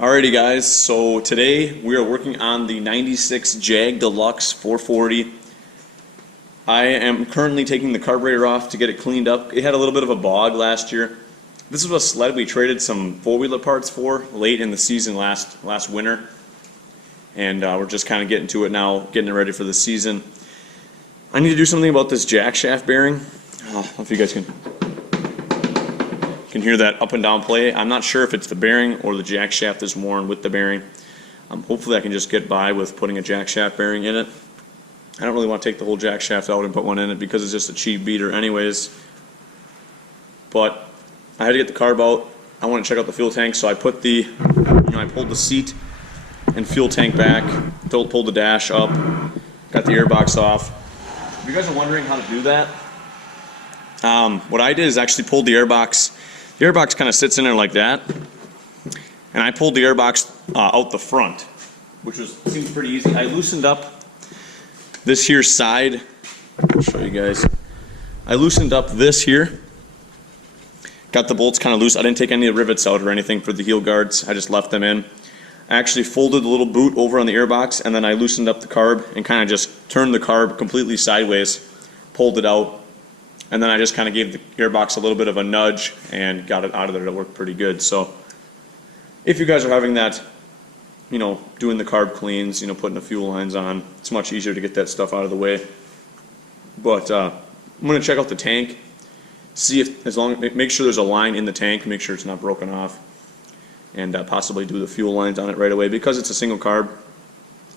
Alrighty guys, so today we are working on the 96 Jag Deluxe 440. I am currently taking the carburetor off to get it cleaned up. It had a little bit of a bog last year. This is a sled we traded some four-wheeler parts for late in the season last winter. And we're just kind of getting to it now, getting it ready for the season. I need to do something about this Jackshaft bearing. I don't know if you guys can hear that up and down play. I'm not sure if it's the bearing or the Jackshaft is worn with the bearing. Hopefully I can just get by with putting a Jackshaft bearing in it. I don't really want to take the whole Jackshaft out and put one in it because it's just a cheap beater anyways. But I had to get the carb out. I want to check out the fuel tank, so I put the, I pulled the seat and fuel tank back, pulled the dash up, got the airbox off. If you guys are wondering how to do that, what I did is actually pulled the airbox. The airbox kind of sits in there like that, and I pulled the airbox out the front, which seems pretty easy. I loosened up this here side. I'll show you guys. I loosened up this here. Got the bolts kind of loose. I didn't take any of the rivets out or anything for the heel guards. I just left them in. I actually folded the little boot over on the airbox, and then I loosened up the carb and kind of just turned the carb completely sideways, pulled it out. And then I just kind of gave the airbox a little bit of a nudge and got it out of there. It worked pretty good. So if you guys are having that, doing the carb cleans, putting the fuel lines on, it's much easier to get that stuff out of the way. But I'm going to check out the tank, see if, make sure there's a line in the tank, make sure it's not broken off, and possibly do the fuel lines on it right away. Because it's a single carb,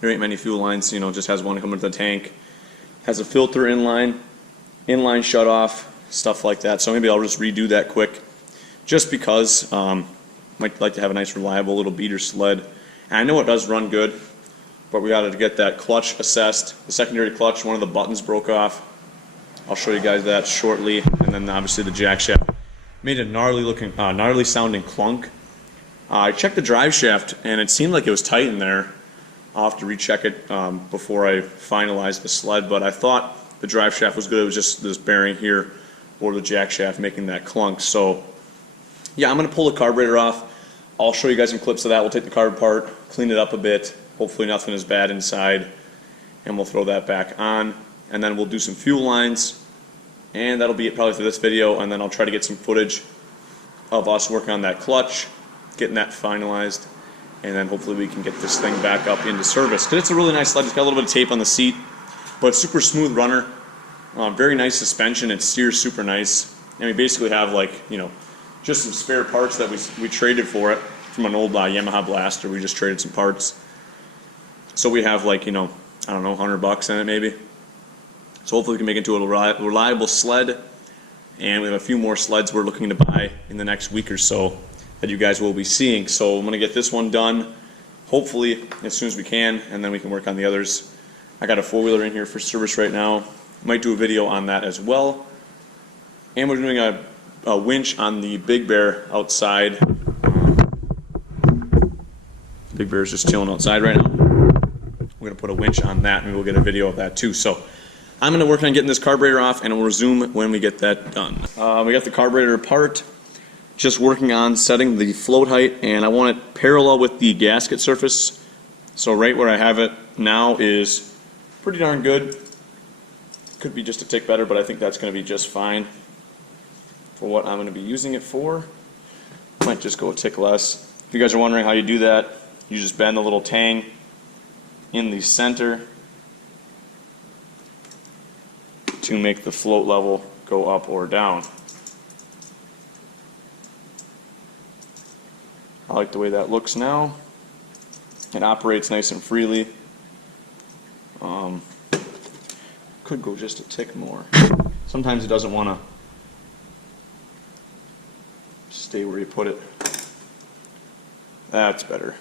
there ain't many fuel lines, just has one coming to the tank, has a filter inline shut off, stuff like that. So maybe I'll just redo that quick, just because might like to have a nice reliable little beater sled. And I know it does run good, but we got to get that clutch assessed. The secondary clutch, one of the buttons broke off. I'll show you guys that shortly. And then obviously the Jackshaft made a gnarly sounding clunk. I checked the drive shaft and it seemed like it was tight in there. I'll have to recheck it before I finalize the sled, but I thought the drive shaft was good. It was just this bearing here or the Jackshaft making that clunk. So yeah, I'm going to pull the carburetor off. I'll show you guys some clips of that. We'll take the carb apart, clean it up a bit. Hopefully nothing is bad inside, and we'll throw that back on. And then we'll do some fuel lines, and that'll be it probably for this video. And then I'll try to get some footage of us working on that clutch, getting that finalized, and then hopefully we can get this thing back up into service. Because it's a really nice sled. It's got a little bit of tape on the seat, but super smooth runner, very nice suspension. It steers super nice, and we basically have just some spare parts that we traded for it from an old Yamaha Blaster. We just traded some parts, so we have I don't know, $100 in it maybe. So hopefully we can make it into a reliable sled, and we have a few more sleds we're looking to buy in the next week or so that you guys will be seeing. So I'm going to get this one done, hopefully as soon as we can, and then we can work on the others. I got a four-wheeler in here for service right now. Might do a video on that as well. And we're doing a winch on the Big Bear outside. Big Bear is just chilling outside right now. We're going to put a winch on that, and maybe we'll get a video of that too. So I'm going to work on getting this carburetor off, and we'll resume when we get that done. We got the carburetor apart. Just working on setting the float height, and I want it parallel with the gasket surface. So right where I have it now is pretty darn good. Could be just a tick better, but I think that's going to be just fine for what I'm going to be using it for. Might just go a tick less. If you guys are wondering how you do that, you just bend the little tang in the center to make the float level go up or down. I like the way that looks now. It operates nice and freely. Could go just a tick more. Sometimes it doesn't want to stay where you put it. That's better.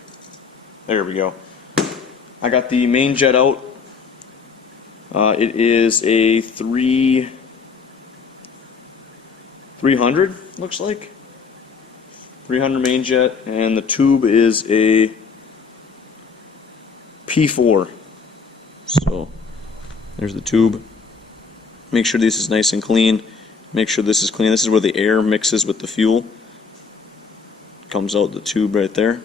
There we go. I got the main jet out. It is a 300, looks like. 300 main jet, and the tube is a P4. So there's the tube. Make sure this is nice and clean. Make sure this is clean. This is where the air mixes with the fuel. Comes out the tube right there.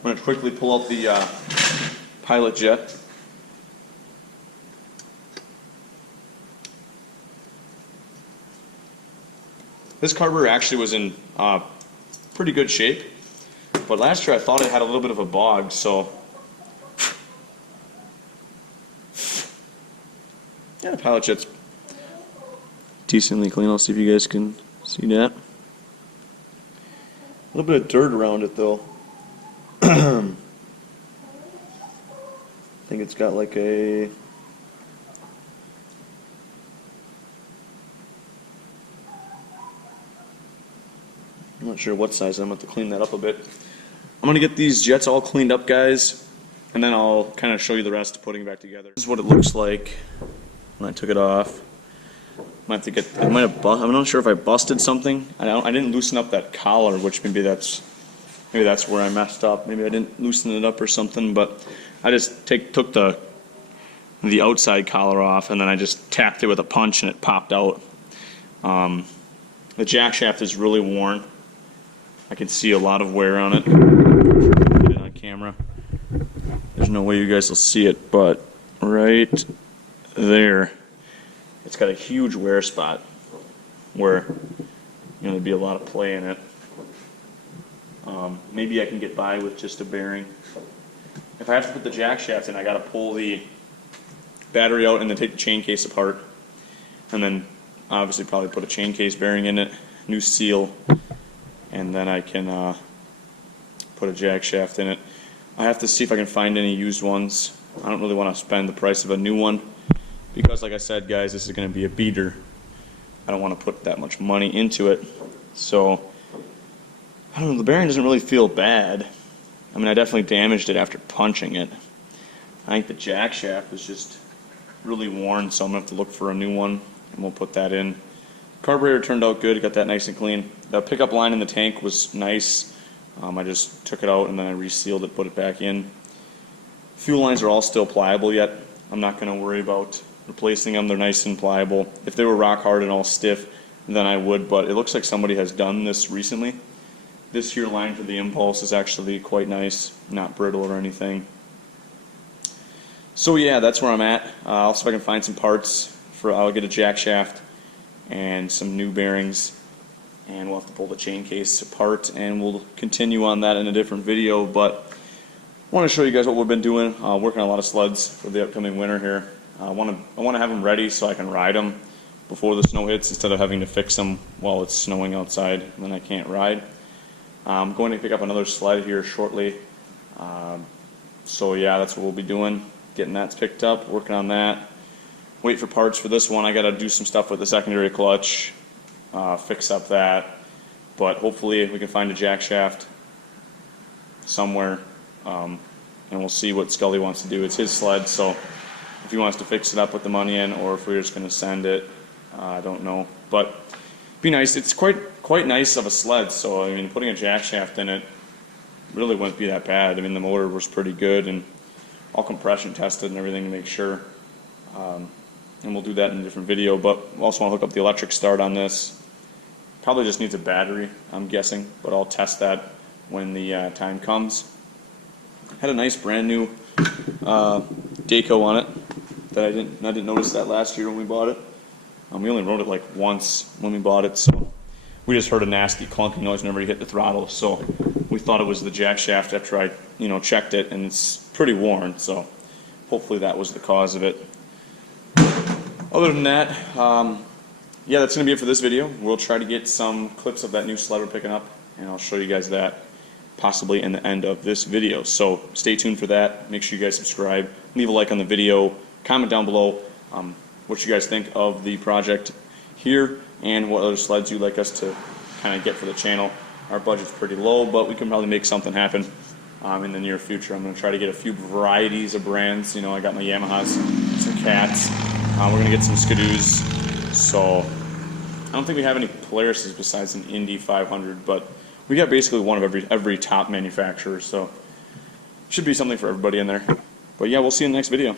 I'm going to quickly pull out the pilot jet. This carburetor actually was in pretty good shape, but last year I thought it had a little bit of a bog, so yeah, the pilot jet's decently clean. I'll see if you guys can see that. A little bit of dirt around it though. I think it's got like a I'm not sure what size. I'm going to have to clean that up a bit. I'm going to get these jets all cleaned up, guys, and then I'll kind of show you the rest of putting it back together. This is what it looks like when I took it off. I might have to get. I'm not sure if I busted something. I didn't loosen up that collar, which maybe that's where I messed up. Maybe I didn't loosen it up or something. But I just took the outside collar off, and then I just tapped it with a punch, and it popped out. The jackshaft is really worn. I can see a lot of wear on it. Get it on camera. There's no way you guys will see it, but right there, it's got a huge wear spot where there'd be a lot of play in it. Maybe I can get by with just a bearing. If I have to put the jackshaft in, I got to pull the battery out and then take the chain case apart, and then obviously probably put a chain case bearing in it, new seal, and then I can put a jackshaft in it. I have to see if I can find any used ones. I don't really want to spend the price of a new one because, like I said, guys, this is going to be a beater. I don't want to put that much money into it. So, I don't know, the bearing doesn't really feel bad. I mean, I definitely damaged it after punching it. I think the jackshaft is just really worn, so I'm going to have to look for a new one, and we'll put that in. Carburetor turned out good, got that nice and clean. The pickup line in the tank was nice. I just took it out and then I resealed it, put it back in. Fuel lines are all still pliable yet. I'm not going to worry about replacing them. They're nice and pliable. If they were rock hard and all stiff, then I would, but it looks like somebody has done this recently. This here line for the impulse is actually quite nice, not brittle or anything. So yeah, that's where I'm at. I'll see if I can find some parts. I'll get a jackshaft and some new bearings, and we'll have to pull the chain case apart, and we'll continue on that in a different video. But I want to show you guys what we've been doing, working on a lot of sleds for the upcoming winter here. I want to have them ready so I can ride them before the snow hits instead of having to fix them while it's snowing outside and then I can't ride. I'm going to pick up another sled here shortly. So yeah, that's what we'll be doing, getting that picked up, working on that. Wait for parts for this one. I got to do some stuff with the secondary clutch, fix up that, but hopefully we can find a jackshaft somewhere, and we'll see what Scully wants to do. It's his sled, so if he wants to fix it up with the money in, or if we're just going to send it, I don't know. But it'd be nice. It's quite nice of a sled, so I mean, putting a jackshaft in it really wouldn't be that bad. I mean, the motor was pretty good and all compression tested and everything to make sure. And we'll do that in a different video, but we also want to hook up the electric start on this. Probably just needs a battery, I'm guessing, but I'll test that when the time comes. Had a nice brand new Dango on it that I didn't notice that last year when we bought it. We only rode it like once when we bought it, so we just heard a nasty clunking noise whenever you hit the throttle, so we thought it was the jackshaft after I checked it, and it's pretty worn, so hopefully that was the cause of it. Other than that, yeah, that's going to be it for this video. We'll try to get some clips of that new sled we're picking up, and I'll show you guys that possibly in the end of this video. So stay tuned for that. Make sure you guys subscribe, leave a like on the video, comment down below what you guys think of the project here and what other sleds you'd like us to kind of get for the channel. Our budget's pretty low, but we can probably make something happen in the near future. I'm going to try to get a few varieties of brands. I got my Yamahas, some Cats. We're going to get some Skidoos. So I don't think we have any Polarises besides an Indy 500, but we got basically one of every top manufacturer, so should be something for everybody in there. But yeah, we'll see you in the next video.